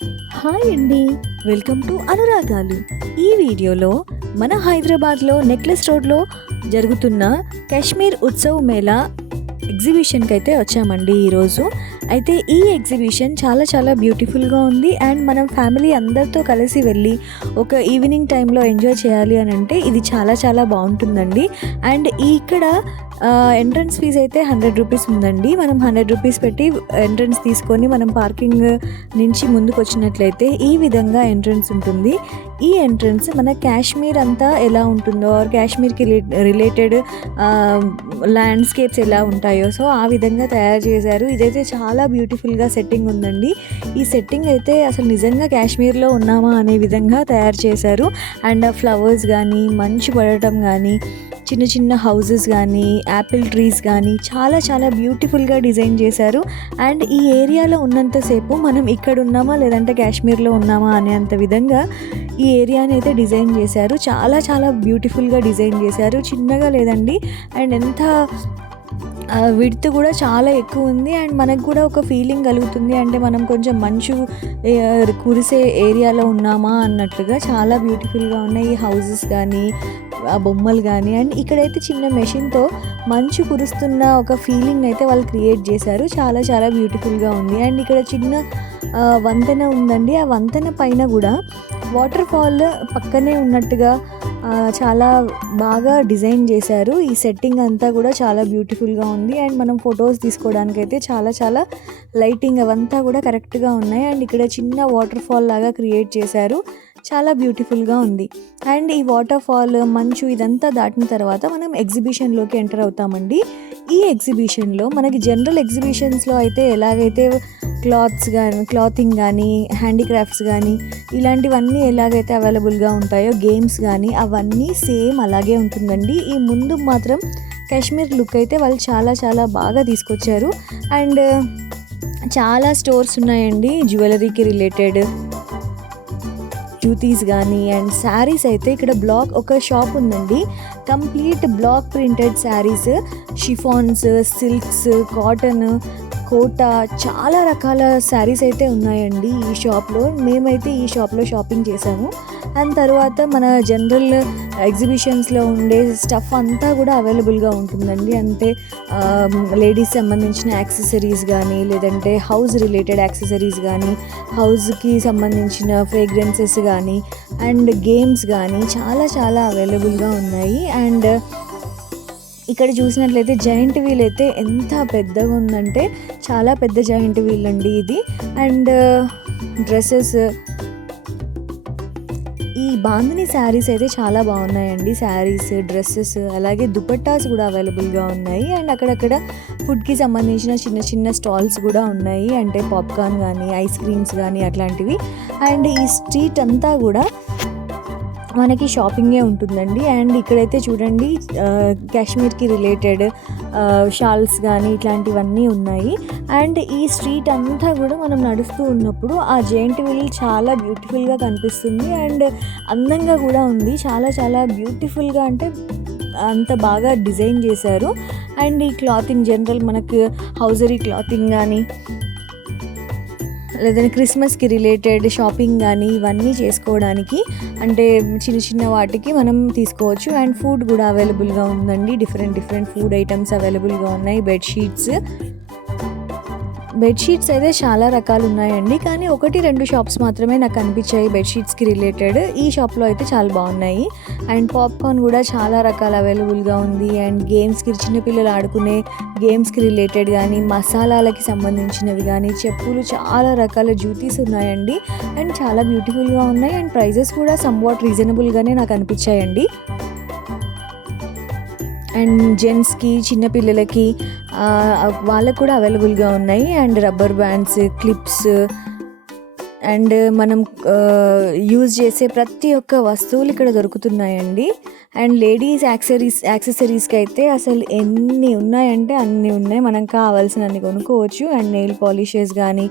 Hi అండి. Welcome to అనురాగాలు. ఈ వీడియోలో మన హైదరాబాద్లో నెక్లెస్ రోడ్లో జరుగుతున్న కాశ్మీర్ ఉత్సవ్ మేళా ఎగ్జిబిషన్కి అయితే వచ్చామండి ఈరోజు. అయితే ఈ ఎగ్జిబిషన్ చాలా చాలా బ్యూటిఫుల్గా ఉంది అండ్ మనం ఫ్యామిలీ అందరితో కలిసి వెళ్ళి ఒక ఈవినింగ్ టైంలో ఎంజాయ్ చేయాలి అని అంటే ఇది చాలా చాలా బాగుంటుందండి. అండ్ ఇక్కడ ఎంట్రన్స్ ఫీజ్ అయితే 100 రూపీస్ ఉందండి. మనం 100 రూపీస్ పెట్టి ఎంట్రన్స్ తీసుకొని మనం పార్కింగ్ నుంచి ముందుకు వచ్చినట్లయితే ఈ విధంగా ఎంట్రన్స్ ఉంటుంది. ఈ ఎంట్రన్స్ మన కాశ్మీర్ అంతా ఎలా ఉంటుందో ఆర్ కాశ్మీర్కి రిలేటెడ్ ల్యాండ్స్కేప్స్ ఎలా ఉంటాయో సో ఆ విధంగా తయారు చేశారు. ఇదైతే చాలా బ్యూటిఫుల్గా సెట్టింగ్ ఉందండి. ఈ సెట్టింగ్ అయితే అసలు నిజంగా కాశ్మీర్లో ఉన్నామా అనే విధంగా తయారు చేశారు. అండ్ ఆ ఫ్లవర్స్ కానీ మంచు పడటం కానీ చిన్న చిన్న హౌసెస్ కానీ యాపిల్ ట్రీస్ కానీ చాలా చాలా బ్యూటిఫుల్గా డిజైన్ చేశారు. అండ్ ఈ ఏరియాలో ఉన్నంతసేపు మనం ఇక్కడ ఉన్నామా లేదంటే కాశ్మీర్లో ఉన్నామా అనేంత విధంగా ఈ ఏరియాని అయితే డిజైన్ చేశారు. చాలా చాలా బ్యూటిఫుల్గా డిజైన్ చేశారు. చిన్నగా లేదండి అండ్ ఎంత విడ్త్ కూడా చాలా ఎక్కువ ఉంది. అండ్ మనకు కూడా ఒక ఫీలింగ్ కలుగుతుంది అంటే మనం కొంచెం మంచు కురిసే ఏరియాలో ఉన్నామా అన్నట్లుగా చాలా బ్యూటిఫుల్గా ఉన్నాయి ఈ హౌసెస్ కానీ ఆ బొమ్మలు కానీ. అండ్ ఇక్కడైతే చిన్న మెషిన్తో మంచు కురుస్తున్న ఒక ఫీలింగ్ అయితే వాళ్ళు క్రియేట్ చేశారు. చాలా చాలా బ్యూటిఫుల్గా ఉంది. అండ్ ఇక్కడ చిన్న వంతెన ఉందండి. ఆ వంతెన పైన కూడా వాటర్ ఫాల్ పక్కనే ఉన్నట్టుగా చాలా బాగా డిజైన్ చేశారు. ఈ సెట్టింగ్ అంతా కూడా చాలా బ్యూటిఫుల్గా ఉంది. అండ్ మనం ఫొటోస్ తీసుకోవడానికి అయితే చాలా చాలా లైటింగ్ అవంతా కూడా కరెక్ట్గా ఉన్నాయి. అండ్ ఇక్కడ చిన్న వాటర్ ఫాల్ లాగా క్రియేట్ చేశారు. చాలా బ్యూటిఫుల్గా ఉంది. అండ్ ఈ వాటర్ ఫాల్ మంచు ఇదంతా దాటిన తర్వాత మనం ఎగ్జిబిషన్లోకి ఎంటర్ అవుతామండి. ఈ ఎగ్జిబిషన్లో మనకి జనరల్ ఎగ్జిబిషన్స్లో అయితే ఎలాగైతే క్లాతింగ్ కానీ హ్యాండీక్రాఫ్ట్స్ కానీ ఇలాంటివన్నీ ఎలాగైతే అవైలబుల్గా ఉంటాయో గేమ్స్ కానీ అవన్నీ సేమ్ అలాగే ఉంటుందండి. ఈ ముందు మాత్రం కాశ్మీర్ లుక్ అయితే వాళ్ళు చాలా చాలా బాగా తీసుకొచ్చారు. అండ్ చాలా స్టోర్స్ ఉన్నాయండి జ్యువెలరీకి రిలేటెడ్ జ్యూతీస్ కానీ. అండ్ శారీస్ అయితే ఇక్కడ ఒక షాప్ ఉందండి. Complete block printed saris, chiffons, silks, cotton, Kota చాలా రకాల శారీస్ అయితే ఉన్నాయండి ఈ షాప్లో. మేమైతే ఈ షాప్లో షాపింగ్ చేసాము. అండ్ తర్వాత మన జనరల్ ఎగ్జిబిషన్స్లో ఉండే స్టఫ్ అంతా కూడా అవైలబుల్గా ఉంటుందండి. అంటే లేడీస్ సంబంధించిన యాక్సెసరీస్ కానీ లేదంటే హౌస్ రిలేటెడ్ యాక్సెసరీస్ కానీ హౌస్కి సంబంధించిన ఫ్రేగ్రెన్సెస్ కానీ అండ్ గేమ్స్ కానీ చాలా చాలా అవైలబుల్గా ఉన్నాయి. అండ్ ఇక్కడ చూసినట్లయితే జాయింట్ వీల్ అయితే ఎంత పెద్దగా ఉందంటే చాలా పెద్ద జాయింట్ వీల్ అండి ఇది. అండ్ డ్రెస్సెస్ ఈ బాందిని శారీస్ అయితే చాలా బాగున్నాయండి. శారీస్, డ్రెస్సెస్ అలాగే దుపట్టాస్ కూడా అవైలబుల్గా ఉన్నాయి. అండ్ అక్కడక్కడ ఫుడ్కి సంబంధించిన చిన్న చిన్న స్టాల్స్ కూడా ఉన్నాయి. అంటే పాప్కార్న్ కానీ ఐస్ క్రీమ్స్ కానీ అట్లాంటివి. అండ్ ఈ స్ట్రీట్ అంతా కూడా మనకి షాపింగే ఉంటుందండి. అండ్ ఇక్కడైతే చూడండి కాశ్మీర్కి రిలేటెడ్ షాల్స్ కానీ ఇట్లాంటివన్నీ ఉన్నాయి. అండ్ ఈ స్ట్రీట్ అంతా కూడా మనం నడుస్తూ ఉన్నప్పుడు ఆ జెయింట్ వీల్ చాలా బ్యూటిఫుల్గా కనిపిస్తుంది. అండ్ అందంగా కూడా ఉంది. చాలా చాలా బ్యూటిఫుల్గా అంటే అంత బాగా డిజైన్ చేశారు. అండ్ ఈ క్లాతింగ్ జనరల్ మనకు హౌజరీ క్లాతింగ్ కానీ లేదంటే క్రిస్మస్కి రిలేటెడ్ షాపింగ్ కానీ ఇవన్నీ చేసుకోవడానికి అంటే చిన్న చిన్న వాటికి మనం తీసుకోవచ్చు. అండ్ ఫుడ్ కూడా అవైలబుల్గా ఉందండి. డిఫరెంట్ ఫుడ్ ఐటమ్స్ అవైలబుల్గా ఉన్నాయి. బెడ్షీట్స్ అయితే చాలా రకాలు ఉన్నాయండి. కానీ 1-2 షాప్స్ మాత్రమే నాకు కనిపించాయి బెడ్షీట్స్కి రిలేటెడ్. ఈ షాప్లో అయితే చాలా బాగున్నాయి. అండ్ పాప్కార్న్ కూడా చాలా రకాలు అవైలబుల్గా ఉంది. అండ్ గేమ్స్కి చిన్నపిల్లలు ఆడుకునే గేమ్స్కి రిలేటెడ్ కానీ మసాలాలకి సంబంధించినవి కానీ చెప్పులు చాలా రకాల జ్యూతీస్ ఉన్నాయండి. అండ్ చాలా బ్యూటిఫుల్గా ఉన్నాయి. అండ్ ప్రైజెస్ కూడా సమ్వాట్ రీజనబుల్గానే నాకు అనిపించాయండి. అండ్ జెంట్స్కి చిన్నపిల్లలకి వాళ్ళకు కూడా అవైలబుల్గా ఉన్నాయి. And rubber bands, clips and మనం యూజ్ చేసే ప్రతి ఒక్క వస్తువులు ఇక్కడ దొరుకుతున్నాయండి. అండ్ లేడీస్ యాక్సెసరీస్కి అయితే అసలు ఎన్ని ఉన్నాయంటే అన్నీ ఉన్నాయి. మనం కావాల్సినన్ని కొనుక్కోవచ్చు. అండ్ నెయిల్ పాలిషెస్ కానీ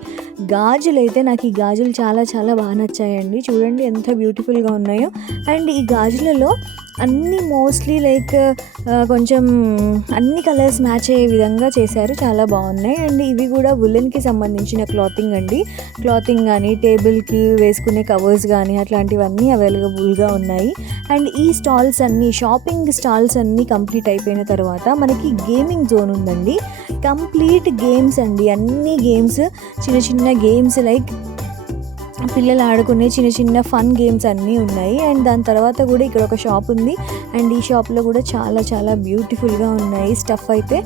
గాజులు అయితే నాకు ఈ గాజులు చాలా చాలా బాగా నచ్చాయండి. చూడండి ఎంత బ్యూటిఫుల్గా ఉన్నాయో. అండ్ ఈ గాజులలో అన్నీ మోస్ట్లీ లైక్ కొంచెం అన్ని కలర్స్ మ్యాచ్ అయ్యే విధంగా చేశారు, చాలా బాగున్నాయి. అండ్ ఇవి కూడా వులెన్కి సంబంధించిన క్లాతింగ్ అండి. క్లాతింగ్ కానీ టేబుల్కి వేసుకునే కవర్స్ కానీ అట్లాంటివన్నీ అవైలబుల్గా ఉన్నాయి. అండ్ ఈ స్టాల్స్ అన్నీ, షాపింగ్ స్టాల్స్ అన్నీ కంప్లీట్ అయిపోయిన తర్వాత మనకి గేమింగ్ జోన్ ఉందండి. కంప్లీట్ గేమ్స్ అండి, అన్ని గేమ్స్, చిన్న చిన్న గేమ్స్ లైక్ పిల్లలు ఆడుకునే చిన్న చిన్న ఫన్ గేమ్స్ అన్నీ ఉన్నాయి. అండ్ దాని తర్వాత కూడా ఇక్కడ ఒక షాప్ ఉంది. అండ్ ఈ షాప్లో కూడా చాలా చాలా బ్యూటిఫుల్గా ఉన్నాయి స్టఫ్ అయితే.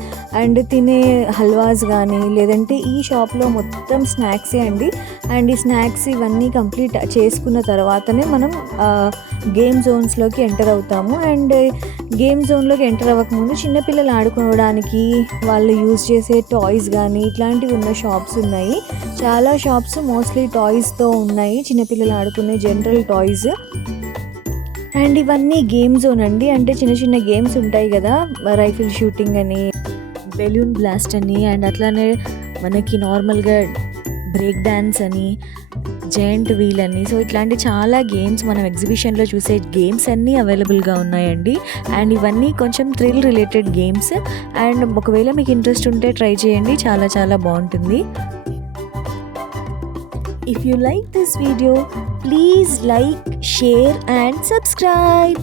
అండ్ తినే హల్వాస్ కానీ లేదంటే ఈ షాప్లో మొత్తం స్నాక్సే అండి. అండ్ ఈ స్నాక్స్ ఇవన్నీ కంప్లీట్ చేసుకున్న తర్వాతనే మనం గేమ్ జోన్స్లోకి ఎంటర్ అవుతాము. అండ్ గేమ్ జోన్లోకి ఎంటర్ అవ్వకముందు చిన్నపిల్లలు ఆడుకోవడానికి వాళ్ళు యూజ్ చేసే టాయ్స్ కానీ ఇట్లాంటివి ఉన్న షాప్స్ ఉన్నాయి. చాలా షాప్స్ మోస్ట్లీ టాయ్స్తో ఉన్నాయి, చిన్నపిల్లలు ఆడుకునే జనరల్ టాయ్స్. అండ్ ఇవన్నీ గేమ్ జోన్ అండి. అంటే చిన్న చిన్న గేమ్స్ ఉంటాయి కదా, రైఫిల్ షూటింగ్ అని, బెలూన్ బ్లాస్ట్ అని, అండ్ అట్లానే మనకి నార్మల్గా బ్రేక్ డ్యాన్స్ అని, జెయింట్ వీల్ అని, సో ఇట్లాంటి చాలా గేమ్స్ మనం ఎగ్జిబిషన్లో చూసే గేమ్స్ అన్నీ అవైలబుల్గా ఉన్నాయండి. అండ్ ఇవన్నీ కొంచెం థ్రిల్ రిలేటెడ్ గేమ్స్. అండ్ ఒకవేళ మీకు ఇంట్రెస్ట్ ఉంటే ట్రై చేయండి, చాలా చాలా బాగుంటుంది. If you like this video, please like, share and subscribe.